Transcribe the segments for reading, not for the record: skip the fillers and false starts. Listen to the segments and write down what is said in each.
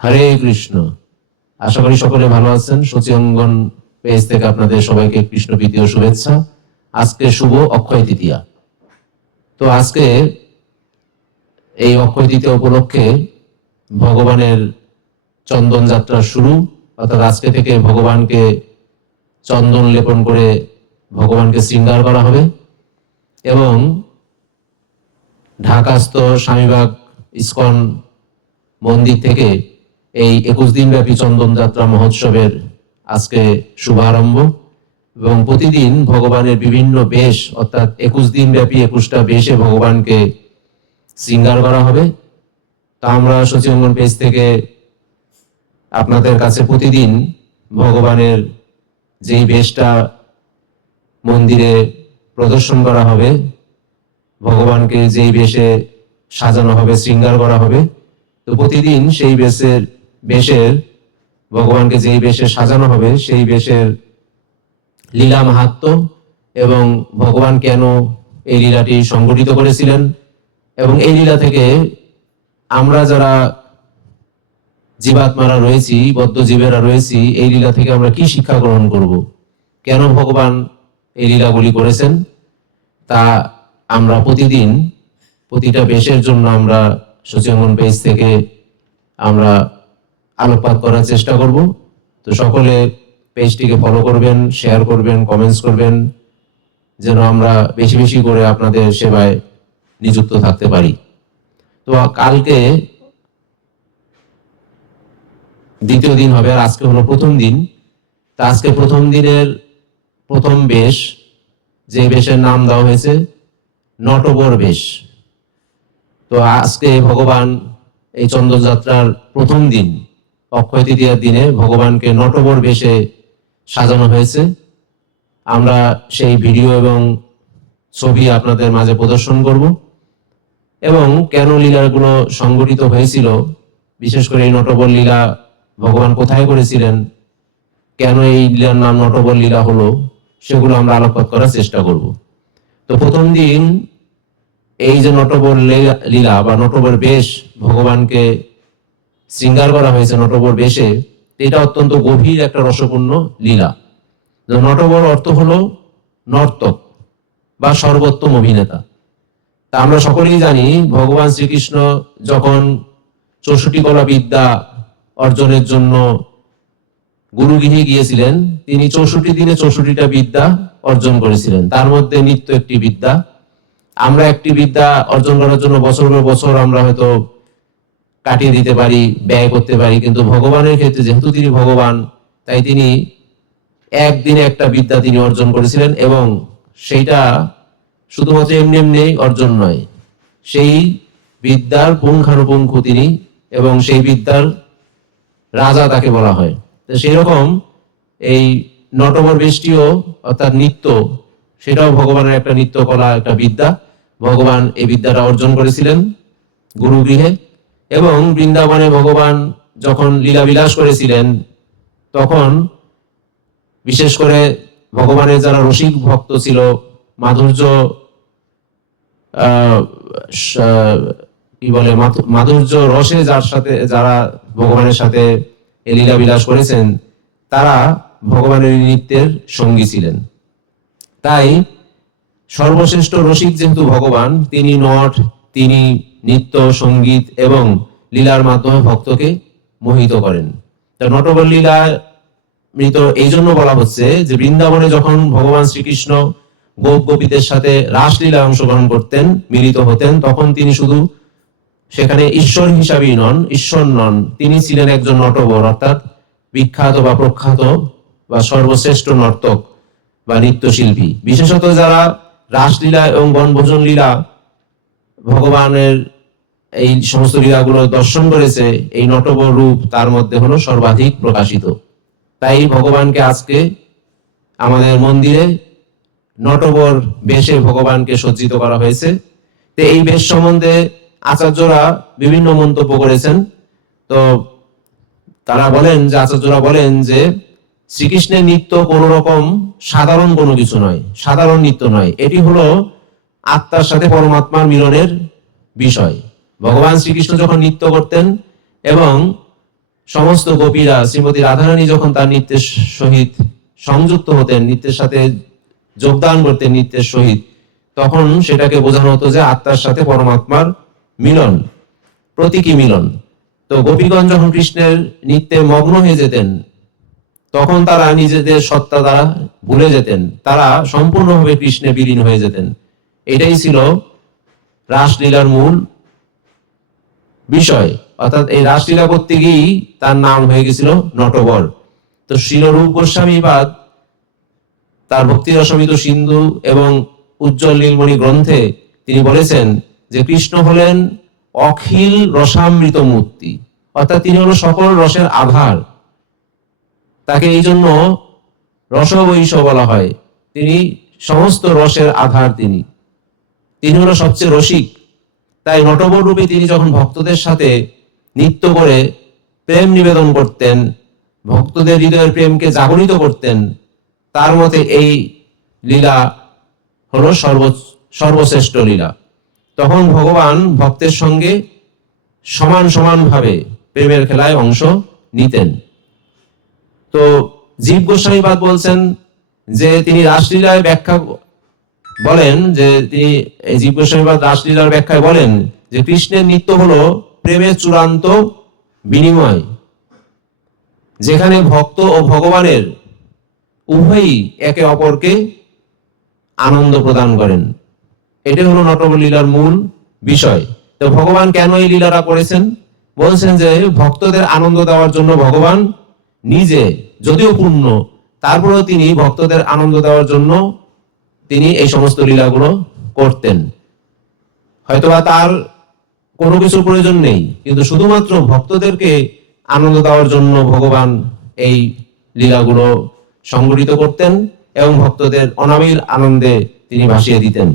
হরে কৃষ্ণ। আশা করি সকলে ভালো আছেন। সচি অঙ্গন পেজ থেকে আপনাদের সবাইকে কৃষ্ণ প্রীতি ও শুভেচ্ছা। আজকে শুভ অক্ষয় তৃতীয়া। তো আজকে এই অক্ষয় তৃতীয়া উপলক্ষে ভগবানের চন্দন যাত্রা শুরু, অর্থাৎ আজকে থেকে ভগবানকে চন্দন লেপন করে ভগবানকে শৃঙ্গার করা হবে এবং ঢাকাস্থ স্বামীবাগ ইস্কন মন্দির থেকে এই 21 দিন ব্যাপী চন্দন যাত্রা মহোৎসবের আজকে শুভারম্ভ এবং প্রতিদিন ভগবানের বিভিন্ন বেশ, অর্থাৎ 21 দিন ব্যাপী 21টা বেশে ভগবানকে শৃঙ্গার করা হবে। তা আমরা সচি অঙ্গন পেজ থেকে আপনাদের কাছে প্রতিদিন ভগবানের যেই বেশটা মন্দিরে প্রদর্শন করা হবে, ভগবানকে যেই বেশে সাজানো হবে, শৃঙ্গার করা হবে, তো প্রতিদিন সেই বেশের ভগবানকে যেই বেশে সাজানো হবে সেই বেশের লীলা মাহাত্ম্য এবং ভগবান কেন এই লীলাটি সংগঠিত করেছিলেন এবং এই লীলা থেকে আমরা যারা জীবাত্মারা রয়েছি, বদ্ধ জীবেরা রয়েছি, এই লীলা থেকে আমরা কি শিক্ষা গ্রহণ করব, কেন ভগবান এই লীলাগুলি করেছেন, তা আমরা প্রতিদিন প্রতিটা বেশের জন্য আমরা সচি অঙ্গন পেজ থেকে আমরা আলোকপাত করার চেষ্টা করব। তো সকলে পেজটিকে ফলো করবেন, শেয়ার করবেন, কমেন্টস করবেন, যেন আমরা বেশি বেশি করে আপনাদের সেবায় নিযুক্ত থাকতে পারি। তো কালকে দ্বিতীয় দিন হবে আর আজকে হলো প্রথম দিন। তা আজকে প্রথম দিনের প্রথম বেশ, যে বেশের নাম দেওয়া হয়েছে নটবর বেশ। তো আজকে ভগবান এই চন্দন যাত্রার প্রথম দিন, অক্ষয় তৃতীয়ার দিনে ভগবানকে নটবর বেশে সাজানো হয়েছে। আমরা সেই ভিডিও এবং ছবি আপনাদের মাঝে প্রদর্শন করব এবং কেন লীলাগুলো সংগঠিত হয়েছিল, বিশেষ করে এই নটবর লীলা ভগবান কোথায় করেছিলেন, কেন এই লীলার নাম নটবর লীলা হলো, সেগুলো আমরা আলোকপাত করার চেষ্টা করব। তো প্রথম দিন এই যে নটবর লীলা বা নটবর বেশ ভগবানকে শৃঙ্গার করা হয়েছে নটবর বেশে, এটা অত্যন্ত গভীর একটা রসপূর্ণ লীলা। নটবর অর্থ হলো নর্তক বা সর্বোত্তম অভিনেতা। তা আমরা সকলেই জানি ভগবান শ্রীকৃষ্ণ যখন 64 কলা বিদ্যা অর্জনের জন্য গুরুগৃহে গিয়েছিলেন, তিনি 64 দিনে 64টা বিদ্যা অর্জন করেছিলেন। তার মধ্যে নৃত্য একটি বিদ্যা। আমরা একটি বিদ্যা অর্জন করার জন্য বছর পর বছর আমরা হয়তো কাটিয়ে দিতে পারি, ব্যয় করতে পারি, কিন্তু ভগবানের ক্ষেত্রে যেহেতু তিনি ভগবান, তাই তিনি একদিনে একটা বিদ্যা তিনি অর্জন করেছিলেন এবং সেইটা শুধুমাত্র এমনি এমনি অর্জন নয়, সেই বিদ্যার পুঙ্খানুপুঙ্খ তিনি, এবং সেই বিদ্যার রাজা তাকে বলা হয়। তো সেই রকম এই নটবর বেশটিও অর্থাৎ নৃত্য, সেটাও ভগবানের একটা নৃত্য কলা, একটা বিদ্যা। ভগবান এই বিদ্যাটা অর্জন করেছিলেন গুরুগৃহে এবং বৃন্দাবনে ভগবান যখন লীলা বিলাস করেছিলেন, তখন বিশেষ করে ভগবানের যারা রসিক ভক্ত ছিল, মাধুর্য মাধুর্য রসে যারা ভগবানের সাথে লীলা বিলাস করেছেন, তারা ভগবানের নৃত্যের সঙ্গী ছিলেন। তাই সর্বশ্রেষ্ঠ রসিক যেহেতু ভগবান, তিনি নট, তিনি নৃত্য, সঙ্গীত এবং লীলার মাধ্যমে ভক্তকে মোহিত করেন। তা নটবর লীলা মৃত এই জন্য বলা হচ্ছে যে বৃন্দাবনে যখন ভগবান শ্রীকৃষ্ণ গোপ গোপীদের সাথে রাসলীলা অংশগ্রহণ করতেন, মিলিত হতেন, তখন তিনি শুধু সেখানে ঈশ্বর হিসাবেই নন, ঈশ্বর নন, তিনি ছিলেন একজন নটবর, অর্থাৎ বিখ্যাত বা প্রখ্যাত বা সর্বশ্রেষ্ঠ নর্তক বা নৃত্যশিল্পী। বিশেষত যারা রাসলীলা এবং বনভোজন লীলা, ভগবানের এই সমস্ত লীলাগুলো দর্শন করেছে, এই নটবর রূপ তার মধ্যে হলো সর্বাধিক প্রকাশিত। তাই ভগবানকে আজকে আমাদের মন্দিরে নটবর বেশে ভগবানকে সজ্জিত করা হয়েছে। তো এই বেশ সম্বন্ধে আচার্যরা বিভিন্ন মন্তব্য করেছেন। তো তারা বলেন যে, আচার্যরা বলেন যে শ্রীকৃষ্ণের নৃত্য কোন রকম সাধারণ কোনো কিছু নয়, সাধারণ নৃত্য নয়, এটি হলো আত্মার সাথে পরমাত্মার মিলনের বিষয়। ভগবান শ্রীকৃষ্ণ যখন নৃত্য করতেন এবং সমস্ত গোপীরা শ্রীমতী রাধারানী যখন তার নৃত্যের সহিত সংযুক্ত হতেন, নৃত্যের সাথে যোগদান করতেন নৃত্যের সহিত, তখন সেটাকে বোঝানো হতো যে আত্মার সাথে পরমাত্মার মিলন, প্রতীকী মিলন। তো গোপীগণ যখন কৃষ্ণের নৃত্যে মগ্ন হয়ে যেতেন, তখন তারা নিজেদের সত্তা দ্বারা ভুলে যেতেন, তারা সম্পূর্ণভাবে কৃষ্ণে বিলীন হয়ে যেতেন। এটাই ছিল রাসলীলার মূল বিষয়। অর্থাৎ এই রাসলীলা করতে গিয়েই তার নাম হয়ে গেছিল নটবর। তো শ্রীল রূপ গোস্বামীপাদ তার ভক্তি রসমৃত সিন্ধু এবং উজ্জ্বল নীলমণি গ্রন্থে তিনি বলেছেন যে কৃষ্ণ হলেন অখিল রসামৃত মূর্তি, অর্থাৎ তিনি হলো সকল রসের আধার। তাকে এই জন্য রসবৈষ বলা হয়, তিনি সমস্ত রসের আধার, তিনি হলো সবচেয়ে রসিক। তাই নটবর রূপে তিনি যখন ভক্তদের সাথে নৃত্য করে প্রেম নিবেদন করতেন, ভক্তদের হৃদয়ের প্রেমকে জাগরিত করতেন, তার মতে এই লীলা হলো সর্বশ্রেষ্ঠ লীলা। তখন ভগবান ভক্তের সঙ্গে সমান সমানভাবে প্রেমের খেলায় অংশ নিতেন। তো জীব গোস্বামীপাদ বলছেন যে তিনি রাসলীলায় ব্যাখ্যা বলেন যে তিনি জীব গোস্বামীপাদ রাসলীলার ব্যাখ্যায় বলেন যে কৃষ্ণের নৃত্য হলো প্রেমের চূড়ান্ত বিনিময়, যেখানে ভক্ত ও ভগবানের উভয়ই একে অপরকে আনন্দ প্রদান করেন। এটাই হলো নটবর লীলার মূল বিষয়। তো ভগবান কেন এই লীলাটা করেছেন? বলছেন যে ভক্তদের আনন্দ দেওয়ার জন্য ভগবান নিজে, যদিও পূর্ণ, তারপরেও তিনি ভক্তদের আনন্দ দেওয়ার জন্য তিনি এই সমস্ত লীলাগুলো করতেন। হয়তোবা তার কোনো কিছুর প্রয়োজন নেই, কিন্তু শুধুমাত্র ভক্তদেরকে আনন্দ দেওয়ার জন্য ভগবান এই লীলাগুলো সংগঠিত করতেন এবং ভক্তদের অনাবিল আনন্দে তিনি ভাসিয়ে দিতেন।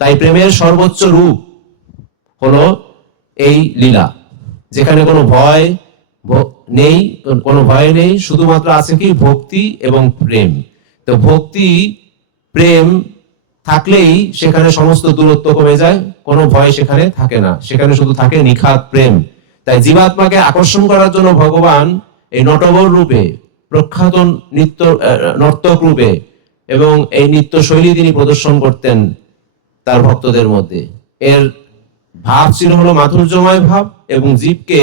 তাই প্রেমের সর্বোচ্চ রূপ হলো এই লীলা, যেখানে কোনো ভয় নেই, শুধুমাত্র আছে কি ভক্তি এবং প্রেম। তো ভক্তি প্রেম থাকলেই সেখানে সমস্ত দূরত্ব কমে যায়, কোনো ভয় সেখানে থাকে না, সেখানে শুধু থাকে নিখাত প্রেম। তাই জীবাত্মাকে আকর্ষণ করার জন্য ভগবান এই নটবর রূপে, প্রখ্যাত নর্তক রূপে এবং এই নৃত্য শৈলী তিনি প্রদর্শন করতেন তার ভক্তদের মধ্যে। এর ভাব ছিল হলো মাধুর্যময় ভাব এবং জীবকে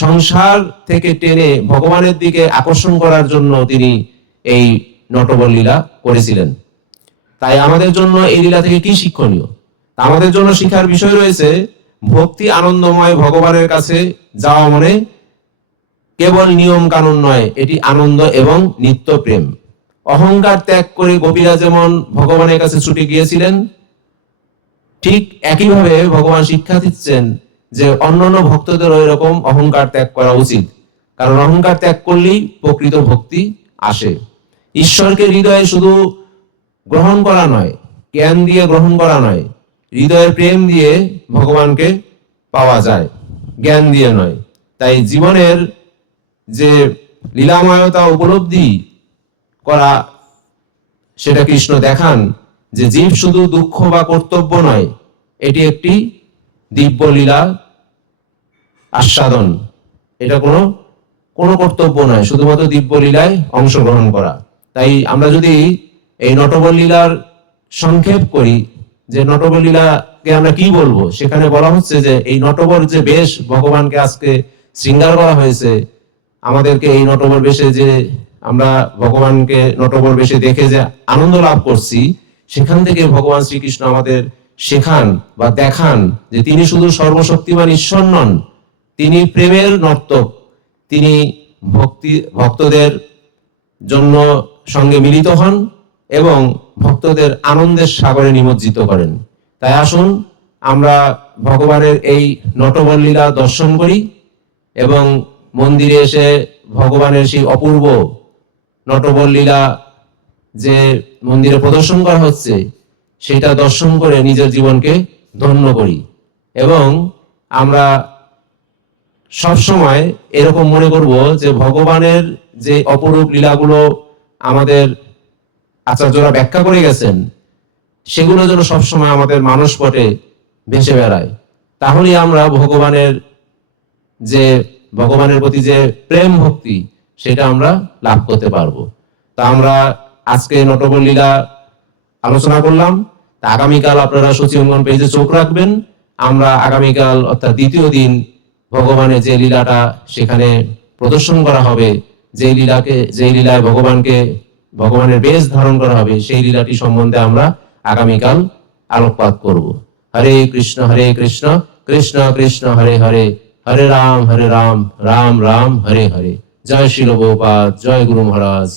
সংসার থেকে টেনে ভগবানের দিকে আকর্ষণ করার জন্য তিনি এই নটবর লীলা করেছিলেন। তাই আমাদের জন্য এই লীলা থেকে কি শিক্ষণীয়? আমাদের জন্য শিক্ষার বিষয় রয়েছে ভক্তি আনন্দময় ভগবানের কাছে যাওয়া মানে কেবল নিয়ম কানুন নয়, এটি আনন্দ এবং নিত্য প্রেম। অহংকার ত্যাগ করে গোপীরা যেমন ভগবানের কাছে ছুটে গিয়েছিলেন, ঠিক একইভাবে ভগবান শিক্ষা দিচ্ছেন যে অন্যান্য ভক্তদেরও এরকম অহংকার ত্যাগ করা উচিত, কারণ অহংকার ত্যাগ করলেই প্রকৃত ভক্তি আসে। ঈশ্বরকে হৃদয়ে শুধু গ্রহণ করা নয়, জ্ঞান দিয়ে গ্রহণ করা নয়, হৃদয়ের প্রেম দিয়ে ভগবানকে পাওয়া যায়, জ্ঞান দিয়ে নয়। তাই জীবনের যে লীলাময়তা উপলব্ধি করা, সেটা কৃষ্ণ দেখান যে জীব শুধু দুঃখ বা কর্তব্য নয়, এটি একটি দিব্য লীলা আস্বাদন। এটা কোনো কর্তব্য নয়, শুধুমাত্র দিব্য লীলায় অংশগ্রহণ করা। তাই আমরা যদি এই নটবর লীলার সংক্ষেপ করি, যে নটবর লীলাকে আমরা কি বলবো, সেখানে বলা হচ্ছে যে এই নটবর যে বেশ ভগবানকে আজকে শৃঙ্গার করা হয়েছে, আমাদেরকে এই নটবর বেশে যে আমরা ভগবানকে নটবর বেশে দেখে যে আনন্দ লাভ করছি, সেখান থেকে ভগবান শ্রীকৃষ্ণ আমাদের শেখান বা দেখান যে তিনি শুধু সর্বশক্তিমান ঈশ্বর নন, তিনি প্রেমের নর্তক, তিনি ভক্তদের জন্য সঙ্গে মিলিত হন এবং ভক্তদের আনন্দের সাগরে নিমজ্জিত করেন। তাই আসুন আমরা ভগবানের এই নটবর লীলা দর্শন করি এবং মন্দিরে এসে ভগবানের সেই অপূর্ব নটবর লীলা যে মন্দিরে প্রদর্শন করা হচ্ছে, সেটা দর্শন করে নিজের জীবনকে ধন্য করি এবং আমরা সব সময় এরকম মনে করব যে ভগবানের যে অপরূপ লীলাগুলো আমাদের আচার্যরা ব্যাখ্যা করে গেছেন, সেগুলো যেন সবসময় আমাদের মানসপটে ভেসে বেড়ায়। তাহলেই আমরা ভগবানের যে ভগবানের প্রতি যে প্রেম ভক্তি সেটা আমরা লাভ করতে পারবো। তা আমরা আজকে নটবর লীলা আলোচনা করলাম। তা আগামীকাল আপনারা সচিবঙ্গন পেজে চোখ রাখবেন। আমরা আগামীকাল অর্থাৎ দ্বিতীয় দিন ভগবানের যে লীলাটা সেখানে প্রদর্শন করা হবে, যে লীলায় ভগবানের বেশ ধারণ করা হবে, সেই লীলাটি সম্বন্ধে আমরা আগামীকাল আলোকপাত করব। হরে কৃষ্ণ কৃষ্ণ কৃষ্ণ হরে হরে, হরে রাম রাম রাম হরে হরে। জয় শিল প্রভুপাদ, জয় গুরু মহারাজ।